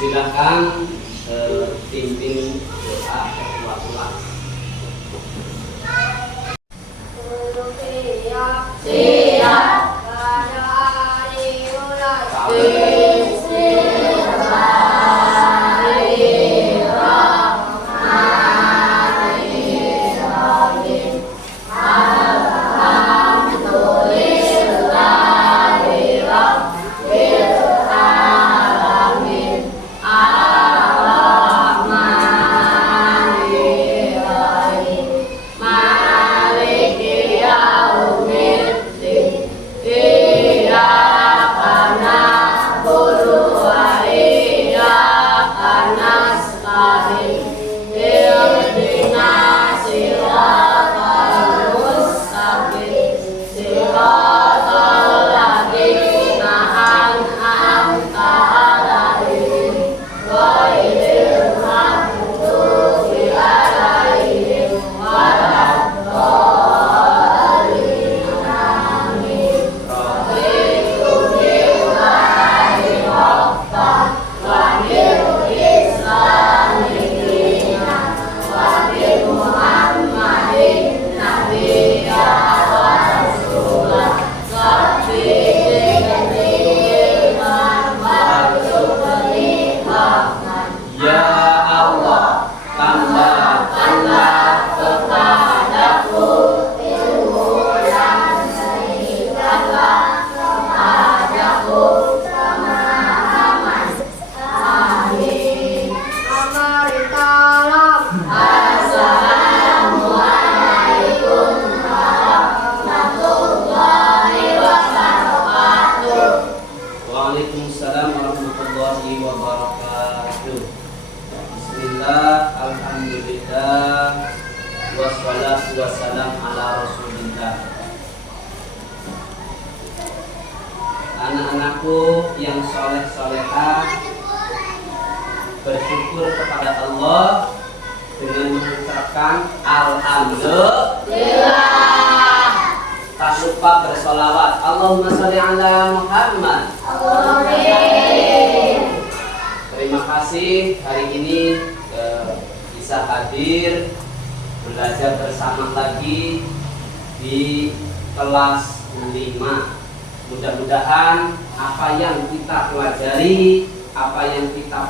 Silakan pimpin doa kedua. Siap. Waalaikumsalam warahmatullahi wabarakatuh. Bismillah, alhamdulillah, wassalatu wassalam ala rasulillah. Anak-anakku yang soleh-solehah, bersyukur kepada Allah dengan mengucapkan alhamdulillah. Tak lupa bersolawat. Allahumma sholli ala Muhammad. Amin. Terima kasih hari ini bisa hadir belajar bersama lagi di kelas 5. Mudah-mudahan apa yang kita pelajari, apa yang kita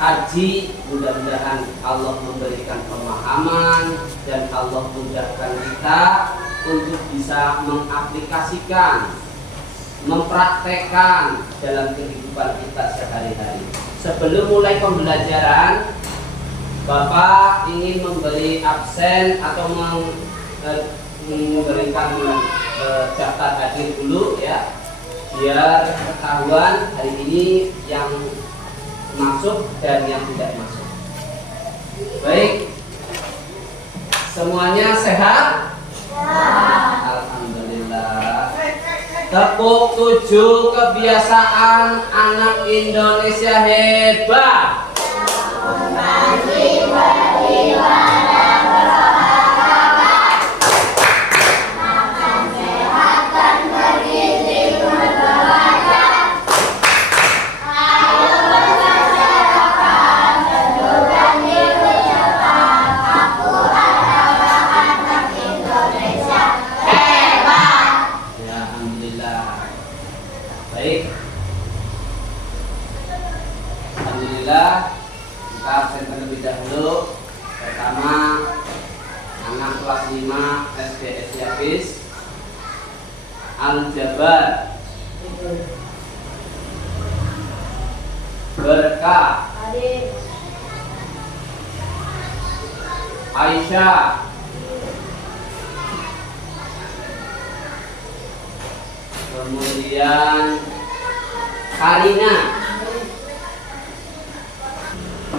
haji, mudah-mudahan Allah memberikan pemahaman dan Allah mudahkan kita untuk bisa mengaplikasikan, mempraktekkan dalam kehidupan kita sehari-hari. Sebelum mulai pembelajaran, Bapak ingin memberi absen atau memberikan daftar hadir dulu ya, biar ketahuan hari ini yang masuk dan yang tidak masuk. Baik, semuanya sehat? Alhamdulillah. Tepuk 7 kebiasaan anak Indonesia hebat. Baik, alhamdulillah kita absen terlebih dahulu. Pertama, anak kelas 5 SD Siapis Al-Jabar, Berkah, Aisyah, kemudian Karina.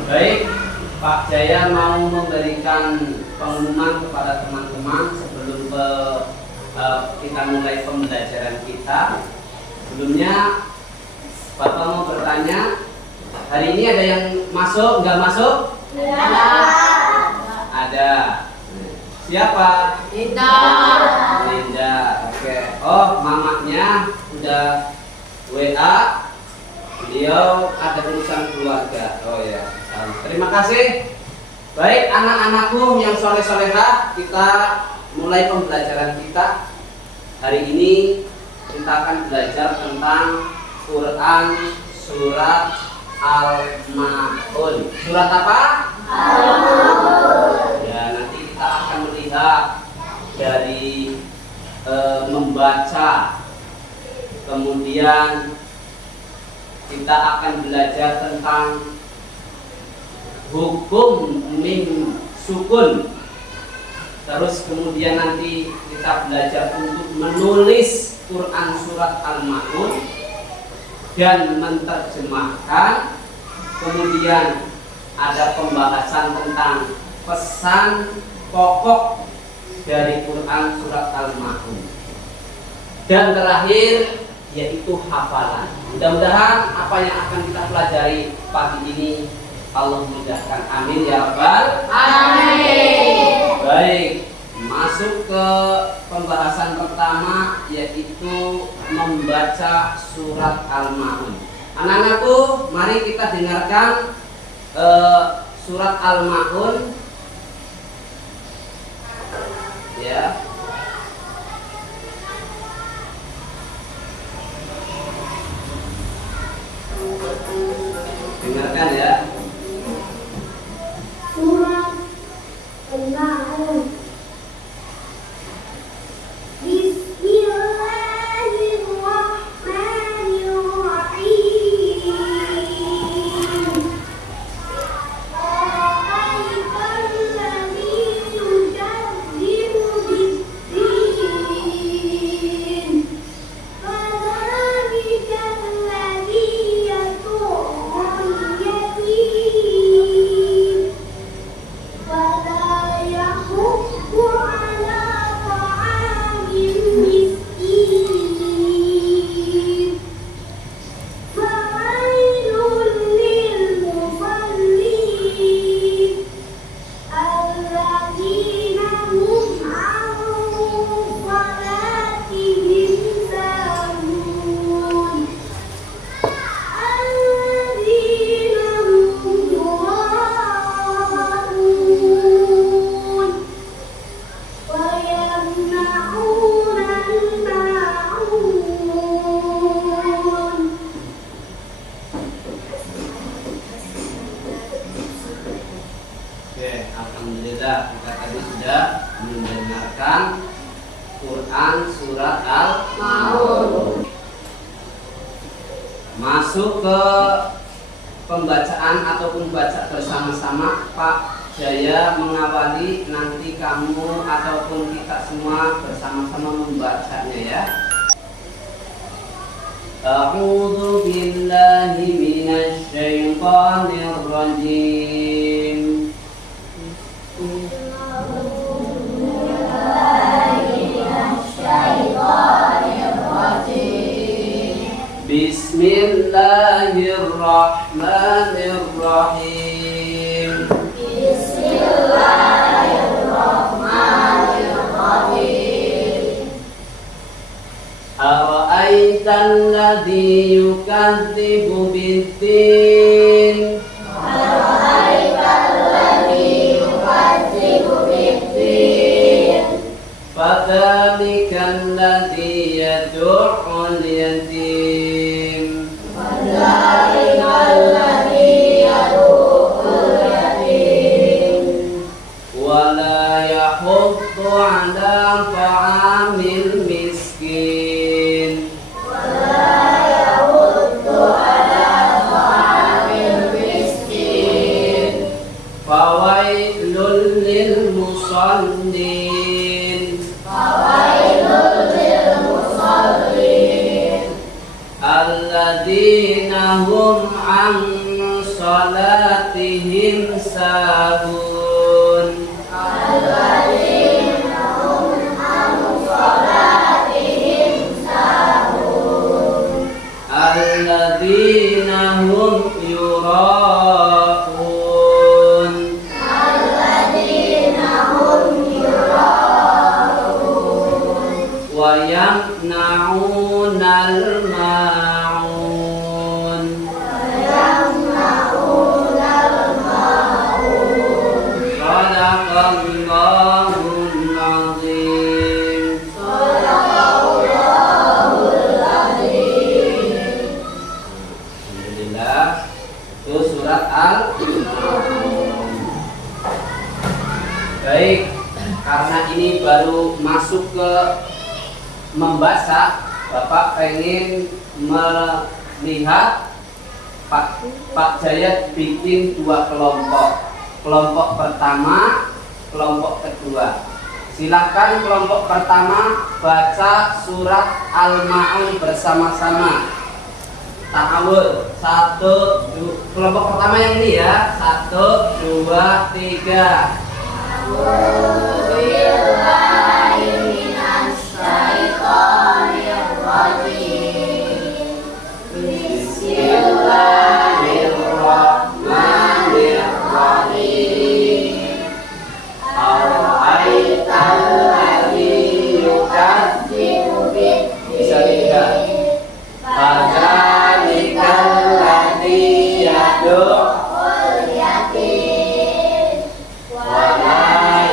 Baik, Pak Jaya mau memberikan pengumuman kepada teman-teman sebelum kita mulai pembelajaran kita. Sebelumnya Bapak mau bertanya, hari ini ada yang masuk, nggak masuk? Ada. Siapa? Linda. Linda. Oke. Oh, mamanya udah WA. Beliau ada urusan keluarga. Oh ya. Terima kasih. Baik, anak-anakku yang soleh-solehah, kita mulai pembelajaran kita. Hari ini kita akan belajar tentang Quran surat Al-Ma'un. Surat apa? Al-Ma'un. Ya, nanti kita akan melihat dari membaca, kemudian kita akan belajar tentang hukum mim sukun. Terus kemudian nanti kita belajar untuk menulis Quran surat Al-Ma'un dan menerjemahkan. Kemudian ada pembahasan tentang pesan pokok dari Quran surat Al-Ma'un. Dan terakhir yaitu hafalan. Mudah-mudahan apa yang akan kita pelajari pagi ini Allah mudahkan. Amin ya rabbal Amin. Baik, masuk ke pembahasan pertama yaitu membaca surat Al-Ma'un. Anak-anakku, mari kita dengarkan surat Al-Ma'un. Ya. Dengarkan ya. Surat Al-Ma'un. Bismillahirrahmanirrahim. Ara'aital ladzi yukadzibu bid-din. Fadzalikal ladzi yad'ul yatim. Wala yahuddu ala ta'amil miskin. Fawailun lil musallin alladzina hum 'an salatihim sahun. Alladzina hum yura'un wa yamna'una al-ma'un. Oke, alhamdulillah kita tadi sudah mendengarkan Quran surat Al-Ma'un. Masuk ke pembacaan ataupun baca bersama-sama. Pak Jaya mengawali, nanti kamu ataupun kita semua bersama-sama membacanya ya. A'udzu billahi minasy syaithanir rajim. Bismillahirrahmanirrahim. Ara'aital ladzi yukadzibu bid-din. Fadzalikal ladzi yad'ul yatim. Wala yahuddu ala ta'amil miskin. Fawailul lil musallin. Alladzina hum an salatihim sahun. alladzina hum yura'un wa yamna'unal ma'un. Sadaqallahul azim. Alhamdulillah. Itu surat Al-Ma'un. Baik, karena ini baru masuk ke membaca, Bapak pengen melihat Pak Jayat bikin dua kelompok. Kelompok pertama, kelompok kedua. Silakan kelompok pertama baca surat Al-Ma'un bersama-sama. Ta'awud. Kelompok pertama yang ini ya. 1, 2, 3. Bismillahirrahmanirrahim. Ara'aital ladzi yukadzibu bisa tidak? Fadzalikal ladzi yad'ul yatim wa la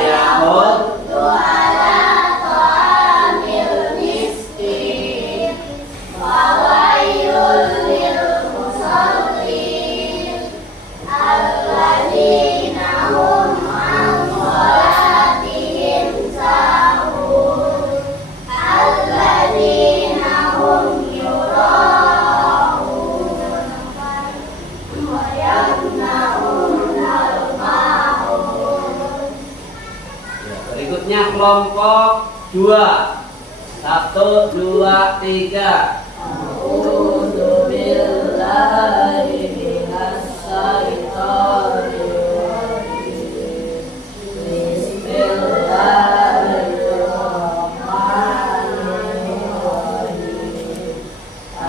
yahuddu ala ta'amil miskin wa wailul lil musallin alladzina hum an salatihim sahun alladzina hum yura'un wa yamna'unal ma'un. Berikutnya kelompok 2. 1, 2, 3. A'udzu billahi minas syaitonir rajim. Bismillahirrahmanirrahim.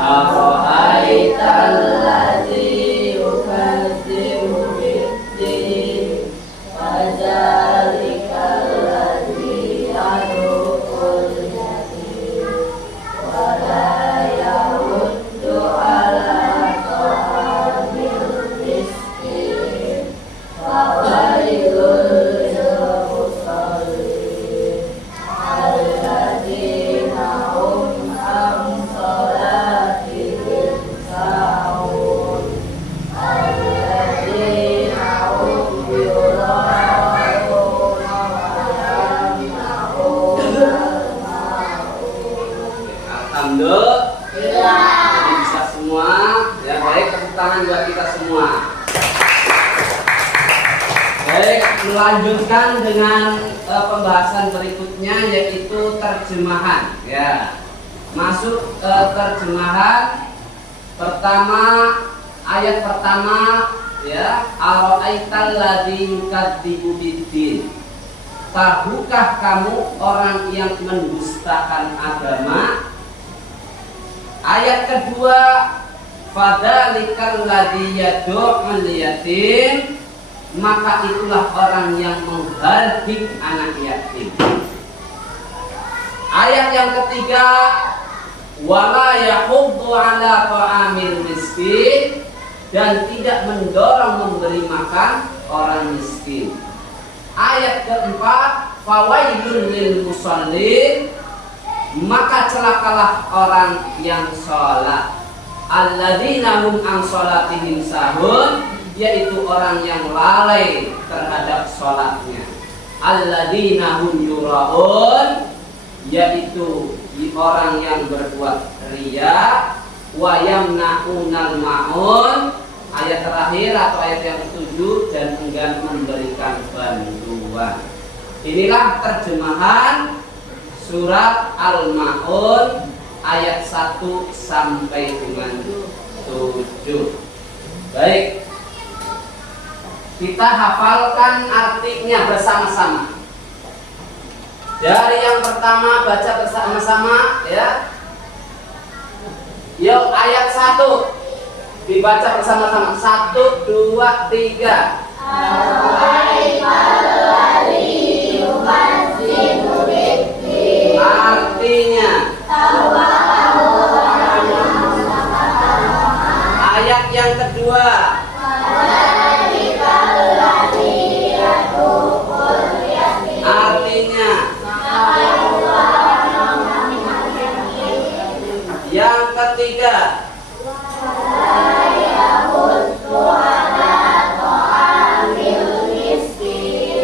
Ara'aital ladzi yukadzibu bid-din fadzalikal ladzi yad'ul yatim wa la yahuddu ala ta'amil miskin wa wailul lil musallin alladzina hum an salatihim sahun alladzina hum yura'un wa yamna'unal ma'un. Alhamdulillah. Jadi bisa semua. Ya baik, tepuk tangan buat kita semua. Baik, melanjutkan dengan pembahasan berikutnya yaitu terjemahan. Ya, masuk terjemahan pertama, ayat pertama ya. Ara'aital ladzi yukadzibu bid-din. Tahukah kamu orang yang mendustakan agama? Ayat kedua, fadzalikal ladzi yad'ul yatim. Maka itulah orang yang menghardik anak yatim. Ayat yang ketiga, wala yahuddu ala ta'amil miskin, dan tidak mendorong memberi makan orang miskin. Ayat keempat, fawailun lil musallin, maka celakalah orang yang sholat. Alladzina hum an sholatihim sahun, yaitu orang yang lalai terhadap sholatnya. Alladzina hum yura'un, yaitu orang yang berbuat riya. Wa yamna'unal ma'un, ayat terakhir atau ayat yang ke-7, dan enggan memberikan bantuan. Inilah terjemahan surat Al-Ma'un ayat 1 sampai dengan 7. Baik, kita hafalkan artinya bersama-sama. Dari yang pertama baca bersama-sama ya. Yuk ayat 1 dibaca bersama-sama. 1, 2, 3. Artinya ayat yang kedua. Artinya yang ketiga.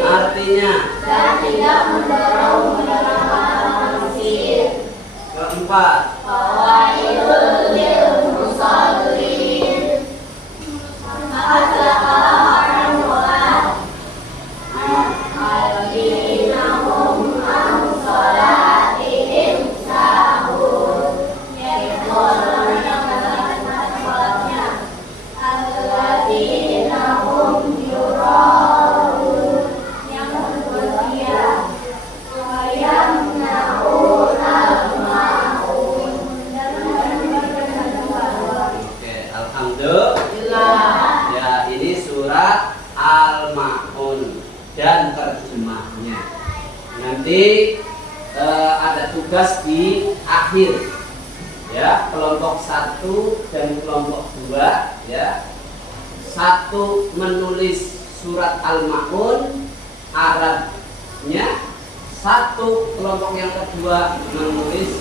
Artinya keempat. Oke, alhamdulillah. Ya, ini surat Al-Ma'un dan terjemahnya. Nanti ada tugas di akhir. Ya, kelompok 1 dan kelompok 2 ya. 1 menulis surat Al-Ma'un Arabnya, 1 kelompok yang kedua menulis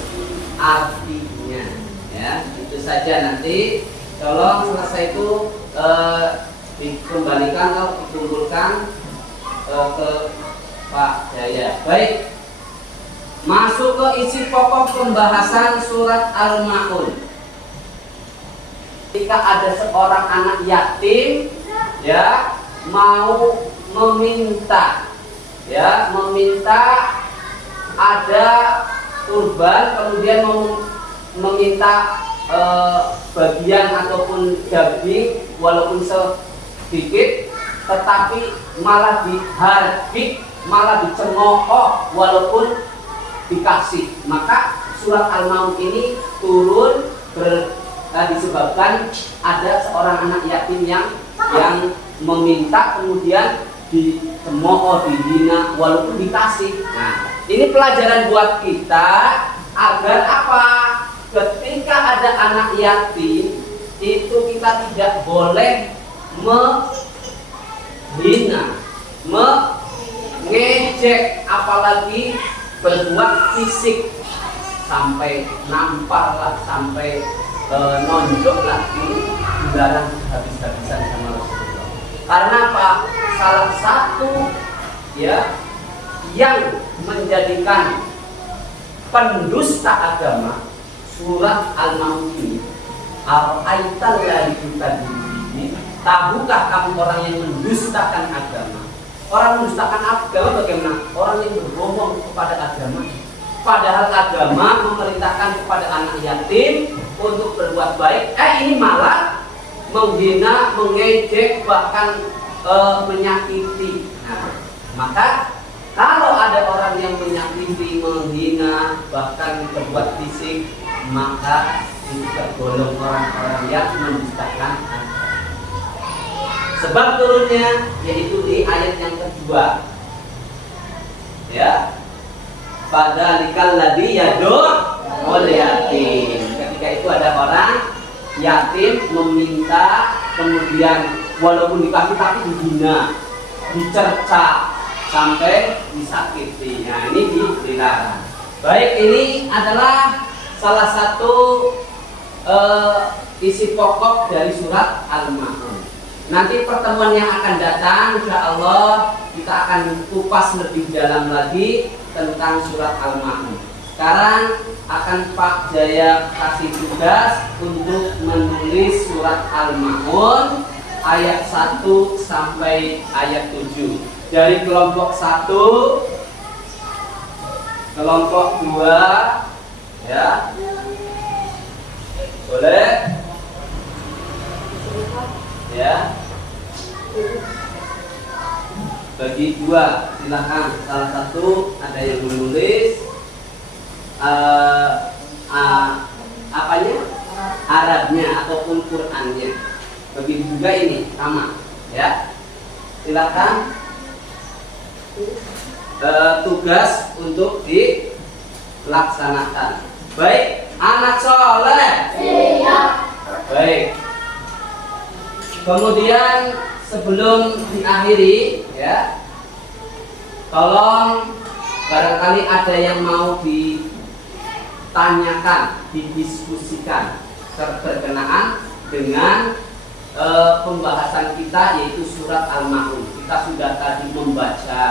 artinya ya. Itu saja, nanti tolong selesai itu dikembalikan atau dikumpulkan ke Pak Jaya. Baik, masuk ke isi pokok pembahasan surat Al-Ma'un. Ketika ada seorang anak yatim ya mau meminta ada kurban, kemudian meminta bagian ataupun daging walaupun sedikit, tetapi malah dihardik, malah dicemooh walaupun dikasih. Maka surat Al-Ma'un ini turun disebabkan ada seorang anak yatim yang meminta kemudian dicemooh, dihina walaupun dikasih. Nah, ini pelajaran buat kita agar apa? Ketika ada anak yatim itu kita tidak boleh menghina, mengejek, apalagi berbuat fisik sampai nampar lah, sampai nonjok lah. Ini dilarang habis-habisan sama Rasulullah. Karena apa? Salah satu ya yang menjadikan pendusta agama surat Al-Ma'un ini, al-aital ladzi tukadzibun. Tahukah kamu orang yang mendustakan agama? Orang mendustakan agama bagaimana? Orang yang berbohong kepada agama. Padahal agama memerintahkan kepada anak yatim untuk berbuat baik. Ini malah menghina, mengejek, bahkan menyakiti. Nah, maka kalau ada orang yang menyakiti, menghina, bahkan berbuat fisik, maka itu tergolong orang-orang yang mendustakan agama. Sebab turunnya yaitu di ayat yang kedua. Ya. Padzalikal ladzi yadur oleh yatim. Ketika itu ada orang yatim meminta, kemudian walaupun dikasih tapi dihina, dicerca sampai disakiti. Nah, ini dilarang. Baik, ini adalah salah satu isi pokok dari surat Al-Ma'un. Nanti pertemuan yang akan datang, insya Allah kita akan kupas lebih dalam lagi tentang surat Al-Ma'un. Sekarang akan Pak Jaya kasih tugas untuk menulis surat Al-Ma'un ayat 1 sampai ayat 7. Dari kelompok 1, kelompok 2, ya, boleh, ya. bagi dua, silakan. Salah satu ada yang menulis apanya, Arabnya ataupun Qurannya. Begitu juga ini sama, ya. Silakan tugas untuk dilaksanakan. Baik, anak soleh. Siap. Baik. Kemudian sebelum diakhiri, ya, tolong barangkali ada yang mau ditanyakan, didiskusikan berkenaan dengan pembahasan kita, yaitu surat Al-Ma'un. Kita sudah tadi membaca,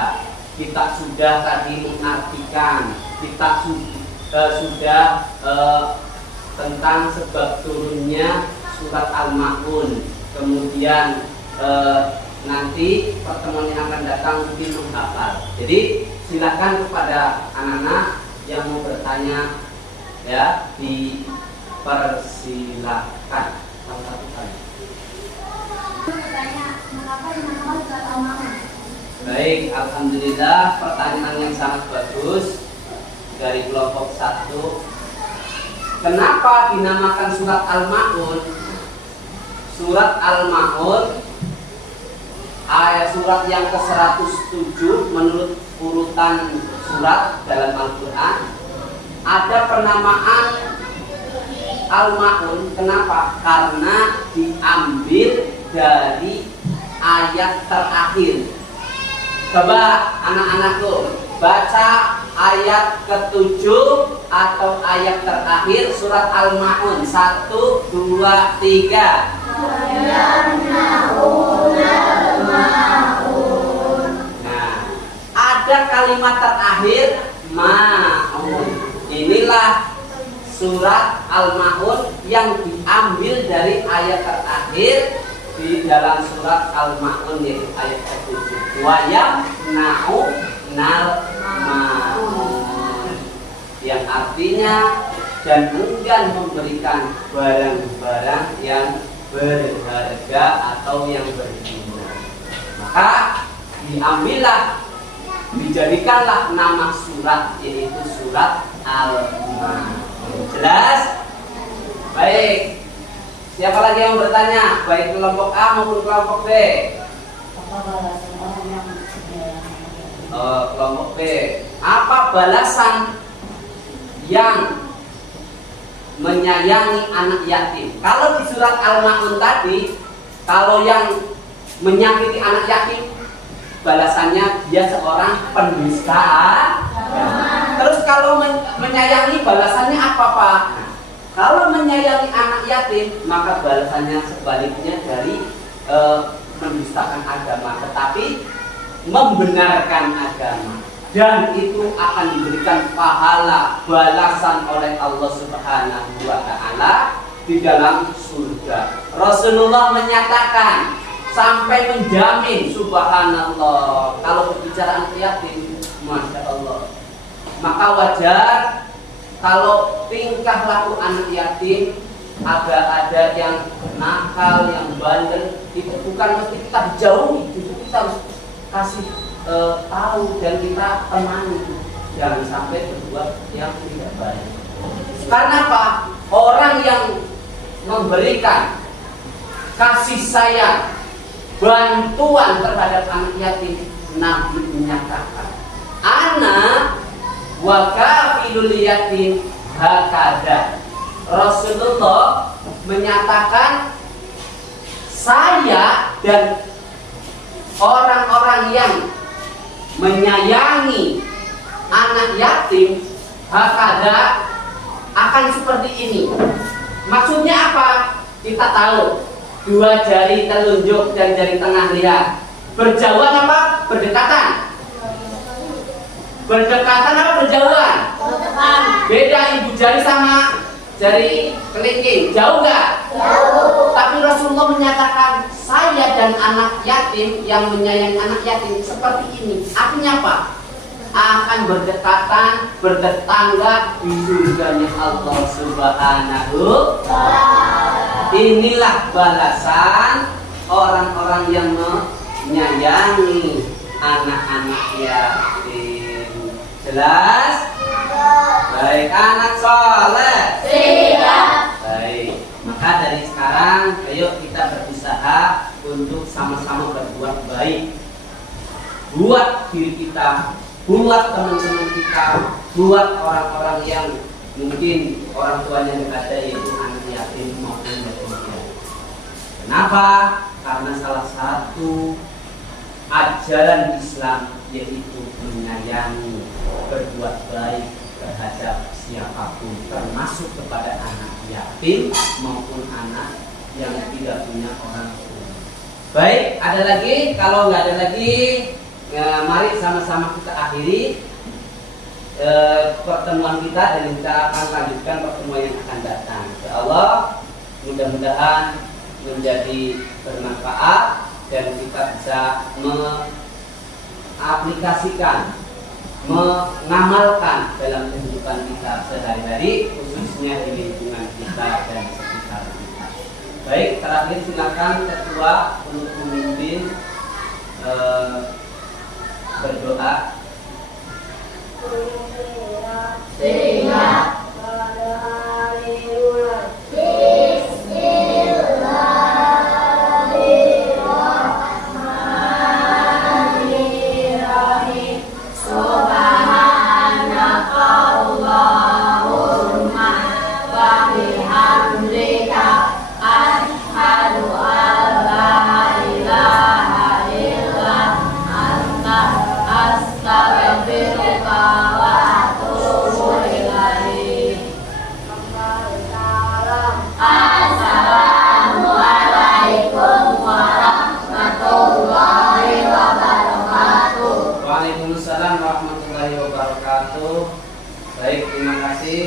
kita sudah tadi mengartikan, kita sudah tentang sebab turunnya surat Al-Ma'un. Kemudian nanti pertemuan yang akan datang mungkin menghafal. Jadi silakan kepada anak-anak yang mau bertanya, ya, dipersilahkan. Salah satu kali. Bertanya, mengapa dinamakan surat Al-Ma'un? Baik, alhamdulillah, pertanyaan yang sangat bagus dari kelompok 1. Kenapa dinamakan surat Al-Ma'un? Surat Al-Ma'un ayat surat yang ke-107 menurut urutan surat dalam Al-Quran. Ada penamaan Al-Ma'un. Kenapa? Karena diambil dari ayat terakhir. Coba anak-anakku baca ayat ke-7 atau ayat terakhir surat Al-Ma'un. 1, 2, 3. Nah, ada kalimat terakhir ma'un. Inilah surat Al-Ma'un yang diambil dari ayat terakhir di dalam surat Al-Ma'un, yaitu ayat ke-7. Wa yamna'u nal ma'un, yang artinya dan enggan memberikan barang-barang yang berharga atau yang berguna. Maka diambillah, dijadikanlah nama surat, yaitu surat Al-Ma'un. Jelas? Baik. Siapa lagi yang bertanya? Baik kelompok A maupun kelompok B. Kelompok B. Apa balasan yang menyayangi anak yatim? Kalau di surat Al-Ma'un tadi, kalau yang menyakiti anak yatim, balasannya dia seorang pendusta. Terus kalau menyayangi, balasannya apa, Pak? Kalau menyayangi anak yatim, maka balasannya sebaliknya dari mendustakan agama, tetapi membenarkan agama. Dan itu akan diberikan pahala balasan oleh Allah Subhanahu wa Ta'ala di dalam surga. Rasulullah menyatakan sampai menjamin, subhanallah, kalau berbicara anak yatim, masya Allah, maka wajar kalau tingkah laku anak yatim ada yang nakal, yang bandel, itu bukan mesti kita jauhi, justru kita harus kasih tahu dan kita temani, jangan sampai berbuat yang tidak baik. Karena apa? Orang yang memberikan kasih sayang, bantuan terhadap anak yatim, Nabi menyatakan, anak wa kafilul yatim hakada. Rasulullah menyatakan, saya dan orang-orang yang menyayangi anak yatim hakada akan seperti ini. Maksudnya apa? Kita tahu, dua jari telunjuk dan jari tengah lihat berjauhan apa? Berdekatan. Berdekatan apa berjauhan? Beda ibu jari sama jari kelingking, jauh nggak? Jauh. Tapi Rasulullah menyatakan, saya dan anak yatim yang menyayangi anak yatim seperti ini. Artinya apa? Akan berdekatan, bertetangga di surganya Allah Subhanahu wa Ta'ala. Inilah balasan orang-orang yang menyayangi anak-anak yatim. Jelas? Baik, anak soleh. Siap. Baik, maka dari sekarang ayo kita berusaha untuk sama-sama berbuat baik. Buat diri kita, buat teman-teman kita, buat orang-orang yang mungkin orang tuanya tidak ada, yaitu anak yatim maupun yatim piatu. Kenapa? Karena salah satu ajaran Islam yaitu menyayangi, berbuat baik terhadap siapapun, termasuk kepada anak yatim maupun anak yang tidak punya orang tua. Baik, ada lagi? Kalau nggak ada lagi, ya, mari sama-sama kita akhiri pertemuan kita dan kita akan lanjutkan pertemuan yang akan datang. Insya Allah mudah-mudahan menjadi bermanfaat dan kita bisa mengaplikasikan, mengamalkan dalam kehidupan kita sehari-hari, khususnya di lingkungan kita dan sekitar kita. Baik, terakhir silakan ketua untuk memimpin berdoa. Siap. Bismillahirrahmanirrahim. Subhanakallahumma wa bihamdika asyhadu an la ilaha illa anta astaghfiruka wa atubu ilaik. Assalamualaikum warahmatullahi wabarakatuh. Waalaikumsalam warahmatullahi wabarakatuh. Baik, terima kasih.